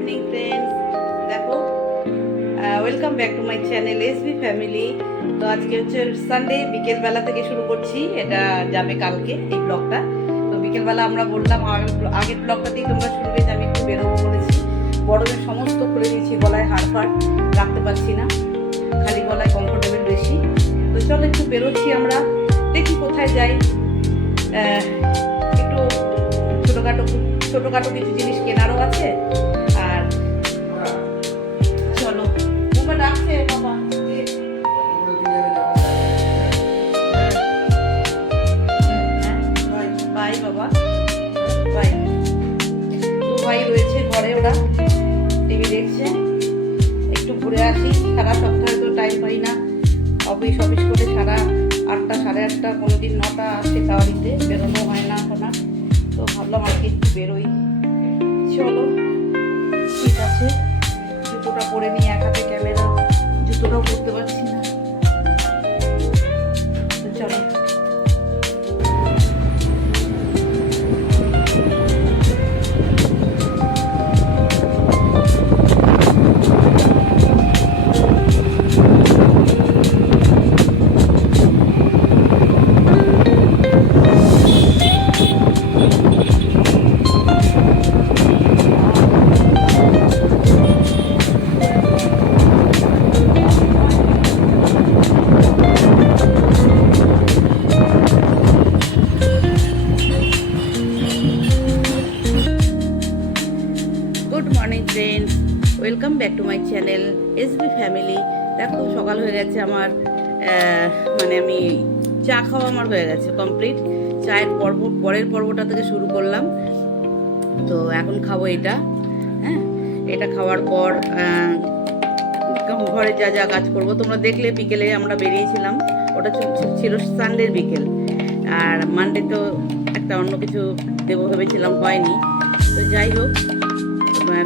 Evening friends, দেখো welcome back to my channel SB family. তো আজকে হচ্ছে সানডে, বিকেলবেলা থেকে শুরু করছি, এটা যাবে কালকে এই ব্লগটা। তো বিকেলবেলা আমরা বললাম আগের ব্লগটাতেই তোমরা শুনবে যে আমি একটু বেরোবো বলেছি। গরমের সমস্ত খুলে দিয়েছি, গলায় হাড়ফাড় রাখতে পারছি না, খালি গলায় কমফোর্টেবল বেশি। তো চলো একটু বেরোচ্ছি আমরা, দেখি কোথায় যাই। একটু ছোটোখাটো ছোটোখাটো কিছু জিনিস কেনারও আছে। আর চলো, তোমার ডাকছে বাবা, বাই বাবা, বাই। দু ভাই রয়েছে ঘরে, ওরা টিভি দেখছে। একটু ঘুরে আসি, সারা সপ্তাহে তো টাইম পাই না, অফিস করে সারা 8টা সাড়ে 8টা, কোনোদিন 9টা আসে, তাওয়ারিতে বেরোনো হয় না এখন। তো ভাবলাম আজকে একটু বেরোই। চলো ঠিক আছে, জুতোটা পরে নিই, এক হাতে ক্যামেরা, জুতোটাও পরতে পারছি না। তো চলো। Good morning friends, welcome back to my channel SB family. দেখো সকাল হয়ে গেছে আমার, মানে আমি চা খাওয়া আমার হয়ে গেছে কমপ্লিট। চায়ের পরের পর্বটা থেকে শুরু করলাম। তো এখন খাবো এটা। হ্যাঁ, এটা খাওয়ার পর ঘরে যা যা কাজ করব তোমরা দেখলে। বিকেলে আমরা বেরিয়েছিলাম, ওটা ছিল সানডের বিকেল। আর মানডে তো একটা অন্য কিছু দেবো ভেবেছিলাম, হয়নি। তো যাই হোক,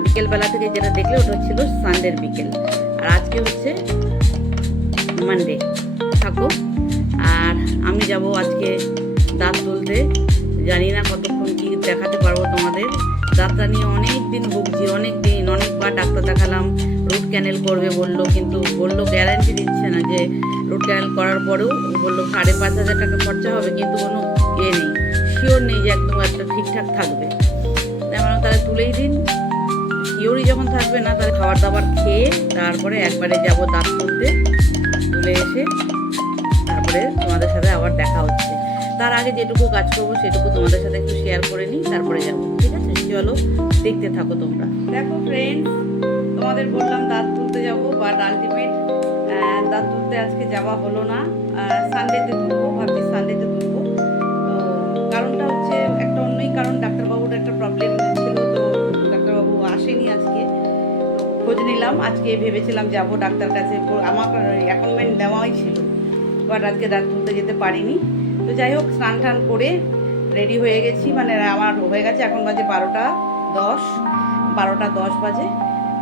বিকেলবেলা থেকে যেটা দেখলে ওটা ছিল সানডের বিকেল। আর আজকে হচ্ছে মানডে, থাকো। আর আমি যাব আজকে দাঁত তুলতে। জানি না কতক্ষণ কি দেখাতে পারবো তোমাদের। দাঁতটা নিয়ে অনেক দিন ভুগছি, অনেকবার ডাক্তার দেখালাম। রুট ক্যানেল করবে বললো, কিন্তু বললো গ্যারান্টি দিচ্ছে না যে রুট ক্যানেল করার পরেও বললো 5,500 টাকা খরচা হবে, কিন্তু কোনো নেই, শিওর নেই যে একদম একটা ঠিকঠাক থাকবে। তেমন তাহলে তুলেই দিন, শিওরই যখন থাকবে না, তাহলে খাবার দাবার খেয়ে তারপরে একবারে যাব দাঁত তুলতে। তুলে এসে তারপরে তোমাদের সাথে আবার দেখা হচ্ছে। তার আগে যেটুকু কাজ করবো সেটুকু তোমাদের সাথে একটু শেয়ার করে নিই, তারপরে যাবো। ঠিক আছে, চলো দেখতে থাকো তোমরা। দেখো ফ্রেন্ডস, তোমাদের বললাম দাঁত তুলতে যাবো, বাট আলটিমেট দাঁত তুলতে আজকে যাওয়া হলো না। সানডেতে তুলবো, ভাবছি সানডেতে তুলবো। তো কারণটা হচ্ছে একটা অন্যই কারণ, ডাক্তারবাবুর একটা প্রবলেম ছিল। তো ডাক্তারবাবু আসেনি আজকে। তো খোঁজ নিলাম, আজকে ভেবেছিলাম যাব ডাক্তার কাছে, আমার অ্যাপয়েন্টমেন্ট নেওয়াই ছিল, বাট আজকে দাঁত তুলতে যেতে পারিনি। তো যাই হোক, স্নান টান করে রেডি হয়ে গেছি, মানে আমার হয়ে গেছে। এখন বাজে 12টা 10 বাজে।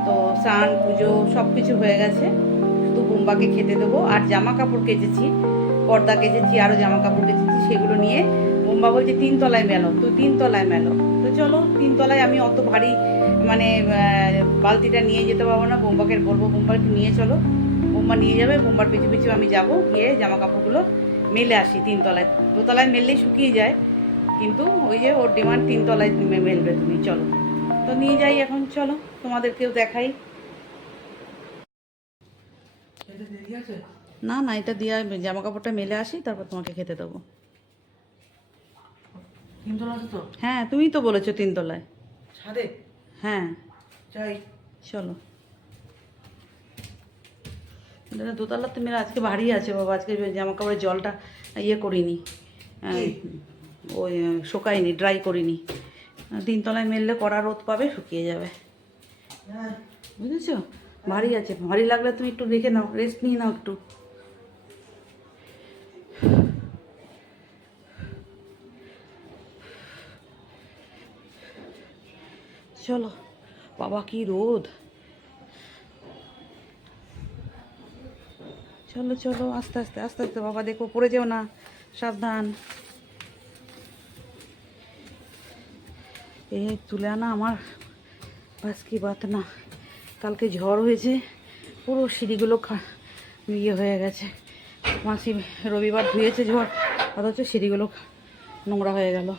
তো স্নান পুজো সব কিছু হয়ে গেছে, শুধু বুম্বাকে খেতে দেবো। আর জামা কাপড় কেচেছি, পর্দা কেচেছি, আরও জামা কাপড় কেচেছি, সেগুলো নিয়ে বুম্বা বলছে 3তলায় মেলো, তো 3তলায় মেলো। তো চলো 3তলায়, আমি অত ভারী মানে বালতিটা নিয়ে যেতে পারবো না। বুম্বাকে বলবো বুম্বা একটু নিয়ে চলো, বুম্বা নিয়ে যাবে। বুম্বার পিছু পিছু আমি যাব, গিয়ে জামা কাপড়গুলো মেলে আসি 3তলায়। 2তলায় মেললেই শুকিয়ে যায়, কিন্তু ওই যে ওর ডিমান্ড 3তলায় মেলবে তুমি, চলো। তো নিয়ে যাই এখন, চলো তোমাদেরকেও দেখাই। না না, এটা দিয়ে জামা কাপড়টা মেলে আসি, তারপর তোমাকে খেতে দেবো। 3তলা আছে তো? হ্যাঁ, তুমিই তো বলেছো 3তলায়। ছাদে? হ্যাঁ, যাই। চলো। 2তলাতে মেলে আজকে ভারী আছে বাবা, আজকে জামা কাপড়ের জলটা ইয়ে করিনি, ওই শুকাইনি, ড্রাই করিনি। 3তলায় মেললে কড়া রোদ পাবে, শুকিয়ে যাবে, বুঝেছো? ভারী আছে, ভারী লাগলে তুমি একটু রেখে নাও, রেস্ট নিয়ে নাও একটু। চলো বাবা, কি রোদ! চলো চলো, আস্তে আস্তে আস্তে আস্তে বাবা, দেখো পড়ে যেও না, সাবধান। তুলে আনা আমার বাস কি বাত না, কালকে ঝড় হয়েছে, পুরো সিঁড়িগুলো ইয়ে হয়ে গেছে। মাসি রবিবার ধুয়েছে ঝড়, অথচ সিঁড়িগুলো নোংরা হয়ে গেল।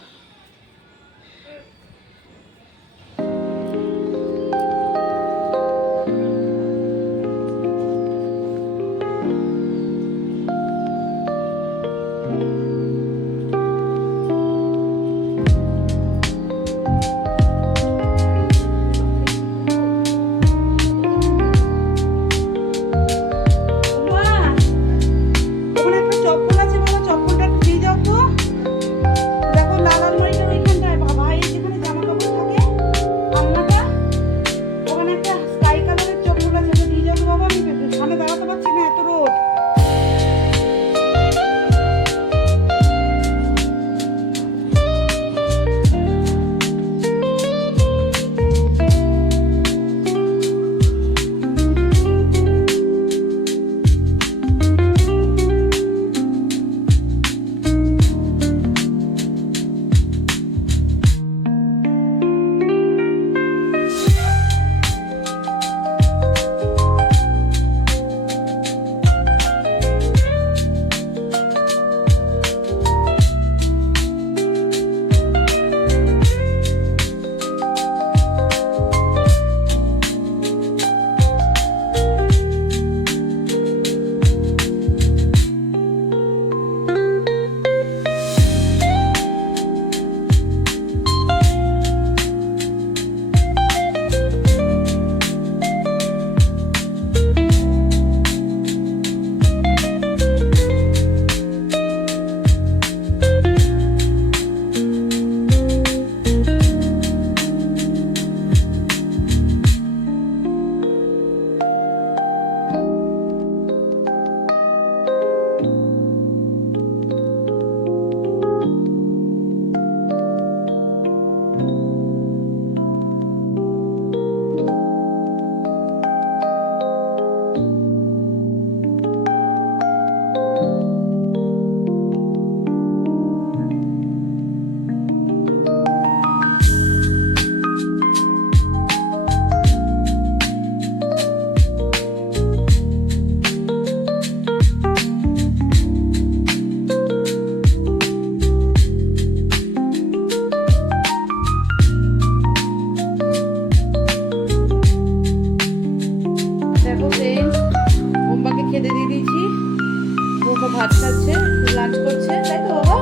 ভাত খাচ্ছে, লাঞ্চ করছে, তাই তো বাবা?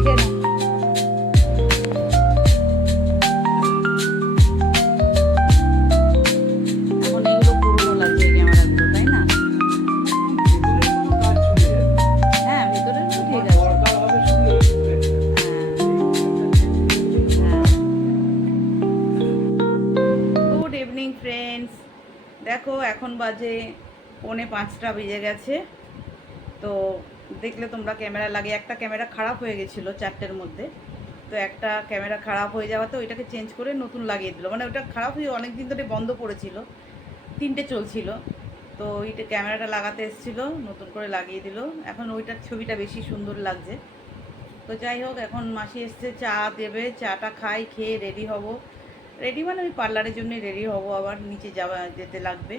খেয়ে নাও। এখন এগুলো পুরনো লাগছে ক্যামেরাগুলো, তাই না? হ্যাঁ, ভেতরের ঠিক আছে। গুড ইভিনিং ফ্রেন্ডস, দেখো এখন বাজে 4:45 বেজে গেছে। তো দেখলে তোমরা ক্যামেরা লাগিয়ে, একটা ক্যামেরা খারাপ হয়ে গেছিলো 4টের মধ্যে, তো একটা ক্যামেরা খারাপ হয়ে যাওয়াতে ওইটাকে চেঞ্জ করে নতুন লাগিয়ে দিল। মানে ওটা খারাপ হয়ে অনেক দিন ধরে বন্ধ পড়েছিল, 3টে চলছিল, তো ওইটা ক্যামেরাটা লাগাতে এসেছিলো, নতুন করে লাগিয়ে দিল। এখন ওইটার ছবিটা বেশি সুন্দর লাগছে। তো যাই হোক, এখন মাসি এসছে, চা দেবে, চাটা খাই, খেয়ে রেডি হব। রেডি মানে ওই পার্লারের জন্য রেডি হব, আবার নিচে যেতে লাগবে।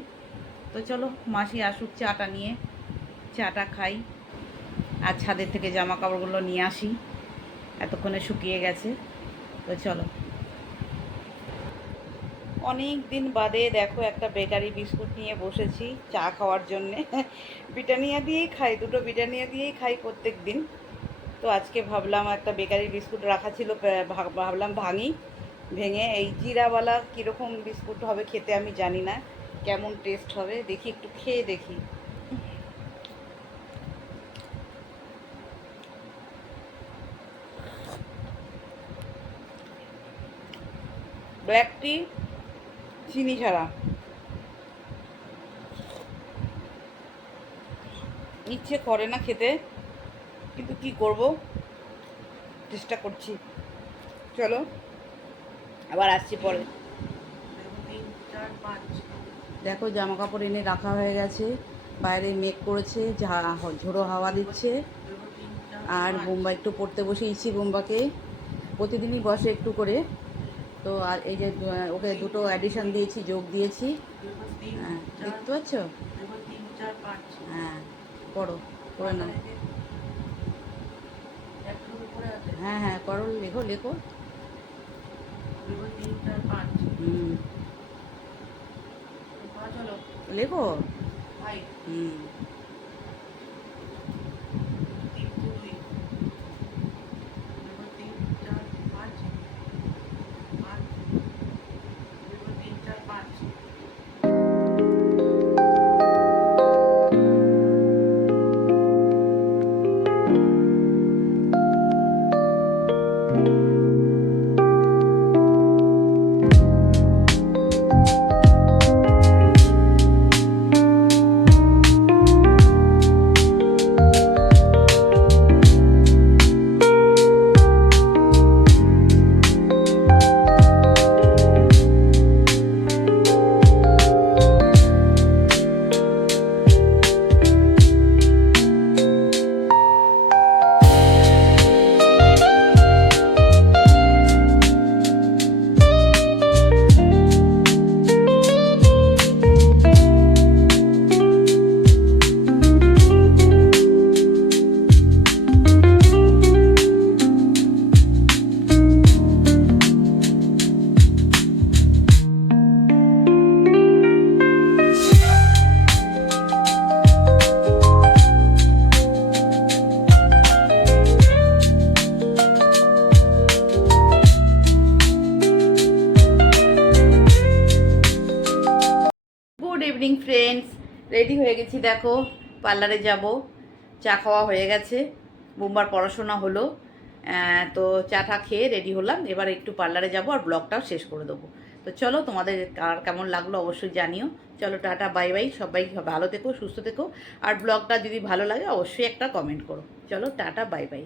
তো চলো মাসি আসুক, চাটা নিয়ে চাটা খাই, আর ছাদের থেকে জামা কাপড়গুলো নিয়ে আসি, এতক্ষণে শুকিয়ে গেছে। তো চলো, অনেক দিন বাদে দেখো একটা বেকারি বিস্কুট নিয়ে বসেছি চা খাওয়ার জন্যে। ব্রিটানিয়া দিয়েই খাই, 2টো ব্রিটানিয়া দিয়েই খাই প্রত্যেক দিন। তো আজকে ভাবলাম একটা বেকারি বিস্কুট রাখা ছিল, ভাবলাম ভেঙে এই জিরাওয়ালা কীরকম বিস্কুট হবে খেতে আমি জানি না, কেমন টেস্ট হবে দেখি, একটু খেয়ে দেখি। ব্ল্যাক টি চিনি ছাড়া, ইচ্ছে করে না খেতে, কিন্তু কি করব, চেষ্টা করছি। চলো আবার আসছি পরে। দেখো জামা কাপড় এনে রাখা হয়ে গেছে, বাইরে মেঘ করেছে, ঝোড়ো হাওয়া দিচ্ছে। আর বোম্বা একটু পড়তে বসেইছি, বোম্বাকে প্রতিদিনই বসে একটু করে, তো আর এই যে ওকে দুটো অ্যাডিশন দিয়েছি, যোগ দিয়েছি। এবার 3 হ্যাঁ 4 দেখতে পাচ্ছ? এবার 3 4 5 হ্যাঁ পড়ো, করে নাও। একটু উপরে আছে। হ্যাঁ হ্যাঁ করো, লেখো লেখো। এবার 3 4 5 হুম 5 হলো লেখো। 5 হুম 3 2 এবার 3 4 5 8 এবার 3 4 5 গুড ইভিনিং ফ্রেন্ডস, রেডি হয়ে গেছি, দেখো পার্লারে যাব। চা খাওয়া হয়ে গেছে, বুম্বার পড়াশোনা হলো। তো চাটা খেয়ে রেডি হলাম, এবার একটু পার্লারে যাব আর ব্লগটাও শেষ করে দেবো। তো চলো, তোমাদের আর কেমন লাগলো অবশ্যই জানিও। চলো টাটা বাই বাই, সবাই ভালো থেকো, সুস্থ থেকো। আর ব্লগটা যদি ভালো লাগে অবশ্যই একটা কমেন্ট করো। চলো টাটা বাই বাই।